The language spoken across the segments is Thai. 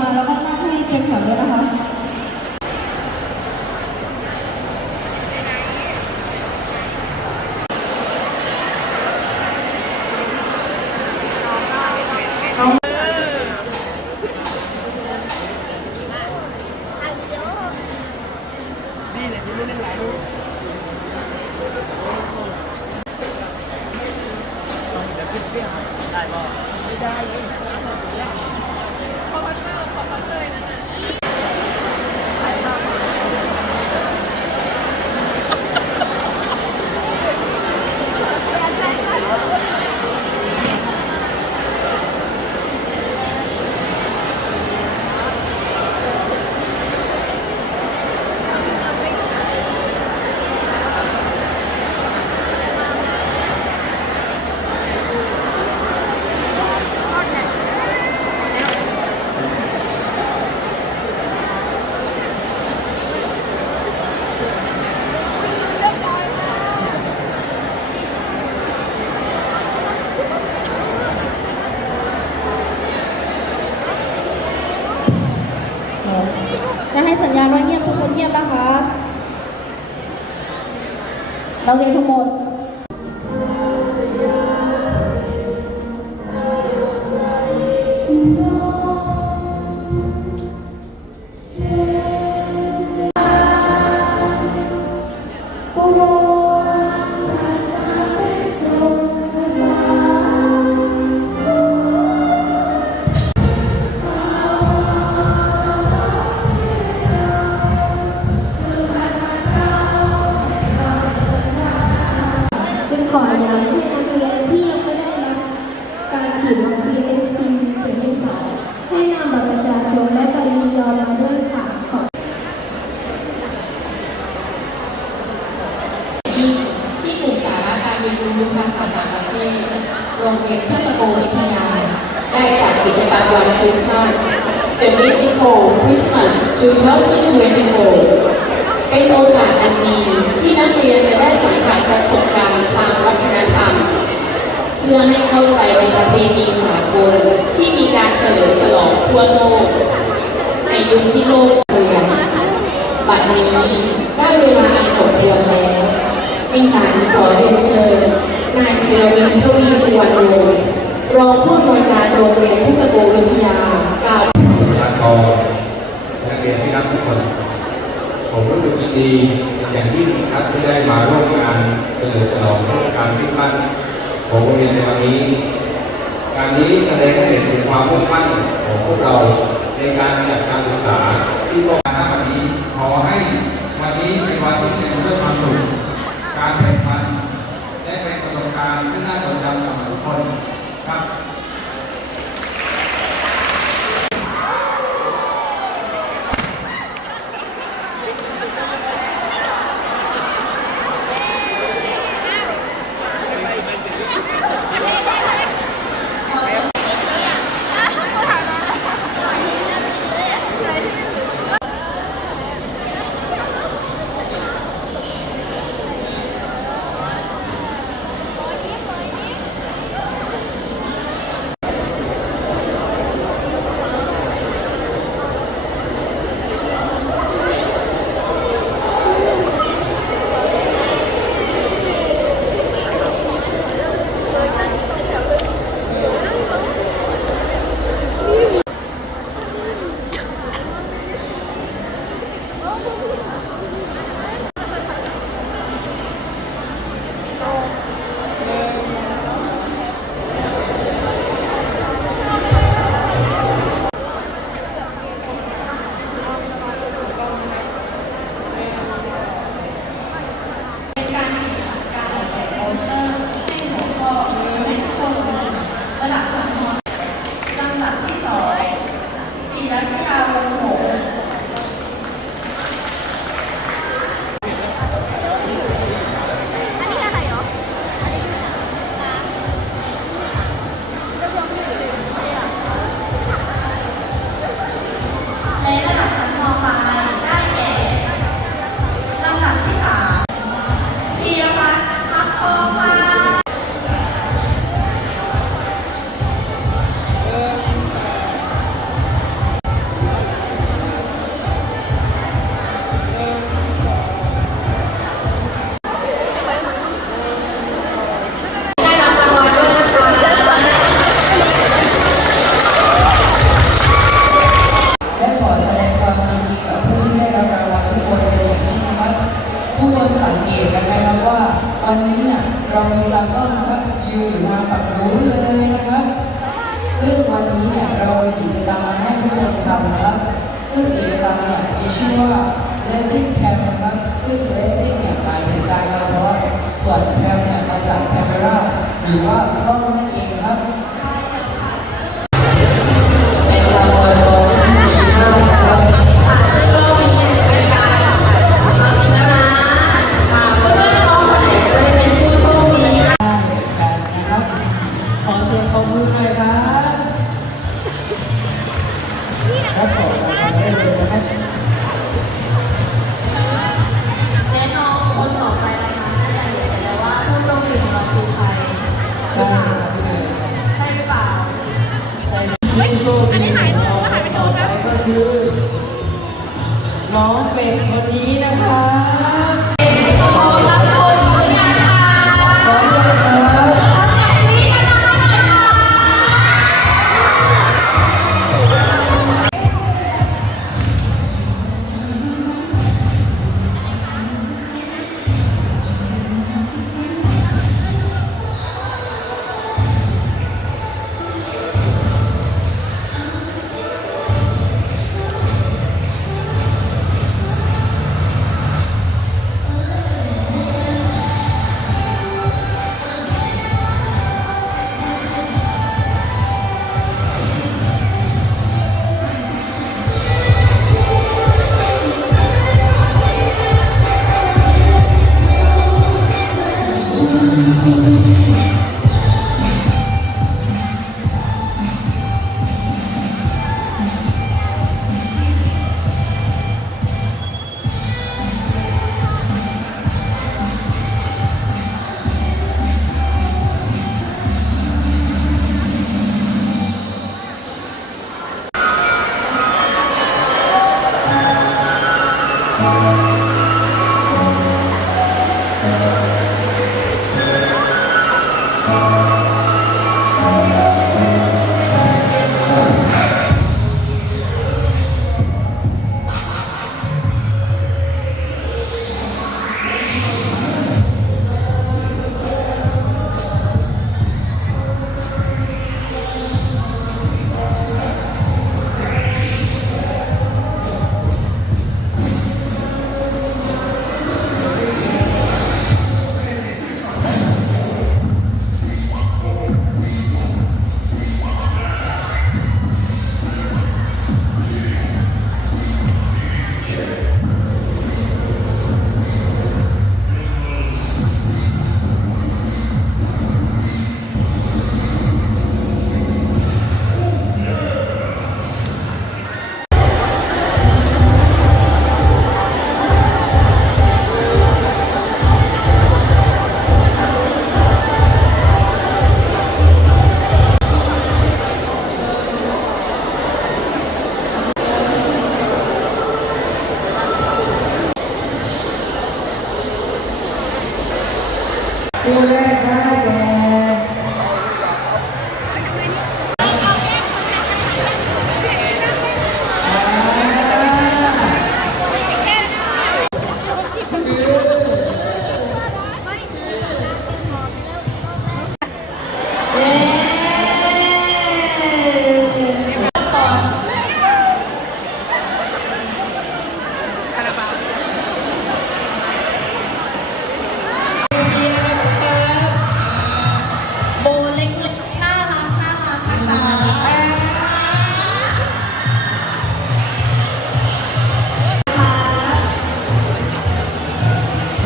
มาแล้วก็นั่งให้เต็มแถวด้วยนะคะนี่แหละที่ไม่เล่นหลายลูกเดี๋ยวขึ้นเปรี้ยวได้ป่ะไม่ได้ จะให้สัญญาณว่าเงียบทุกคนเงียบนะคะ เราเรียนทั้งหมด ษาการเรียนรู้ภาษาต่างประเทศโรงเรียนทุ่งตะโกวิทยา ได้จัดกิจกรรมวันคริสต์มาส The Magical Christmas 2024 เป็นโอกาสอันดีที่นักเรียนจะได้สัมผัสประสบการณ์ทางวัฒนธรรม เพื่อให้เข้าใจในประเพณีสากลที่มีการเฉลิมฉลองทั่วโลก ในยุคที่โลกเปลี่ยนบัดนี้ได้เวลาอันสมควรแล้ว ดิฉันขอเรียนเชิญ นายศิรวินทวีสุวรรณโนรองผู้อำนวยการโรงเรียนทุ่งตะโกวิทยากล่าวบุคลากรนักเรียนที่รักทุกคน ผมรู้สึกดีอย่างยิ่งครับที่ได้มาร่วมงานเฉลิมฉลองเทศกาลคริสต์มาสของโรงเรียนในวันนี้ การนี้แสดงให้เห็นถึงความมุ่งมั่นของพวกเราในการจัดการศึกษาที่ต้อง ชื่อว่า Racing Cam นะครับซึ่ง Racing เนี่ยหมายถึงการขับรถส่วน Cam เนี่ยมาจาก Camera หรือว่ากล้องนั่นเองครับ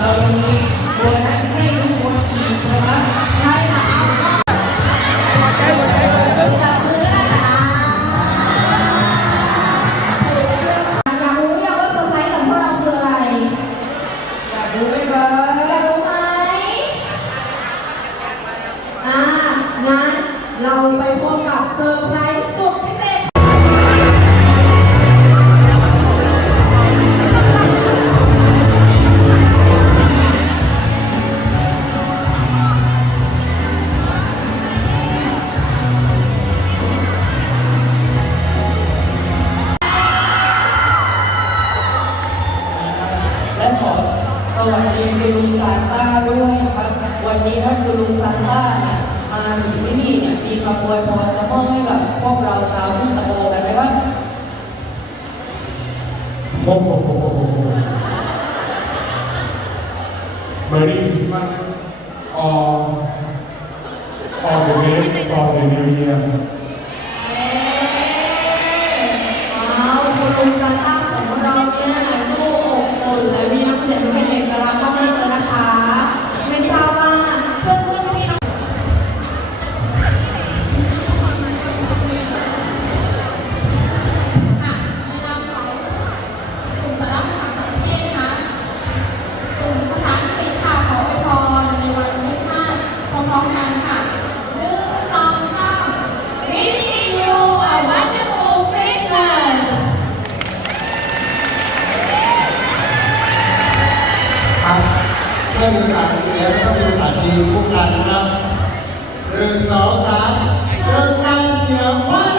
เรายังมีโบนัสให้ทุกคนอีกนะครับให เรื่องภาษาอังกฤษแล้วก็ต้องเป็นภาษาจีนคู่กันนะครับหนึ่งสองสามเรื่งการเกี่ยวพัน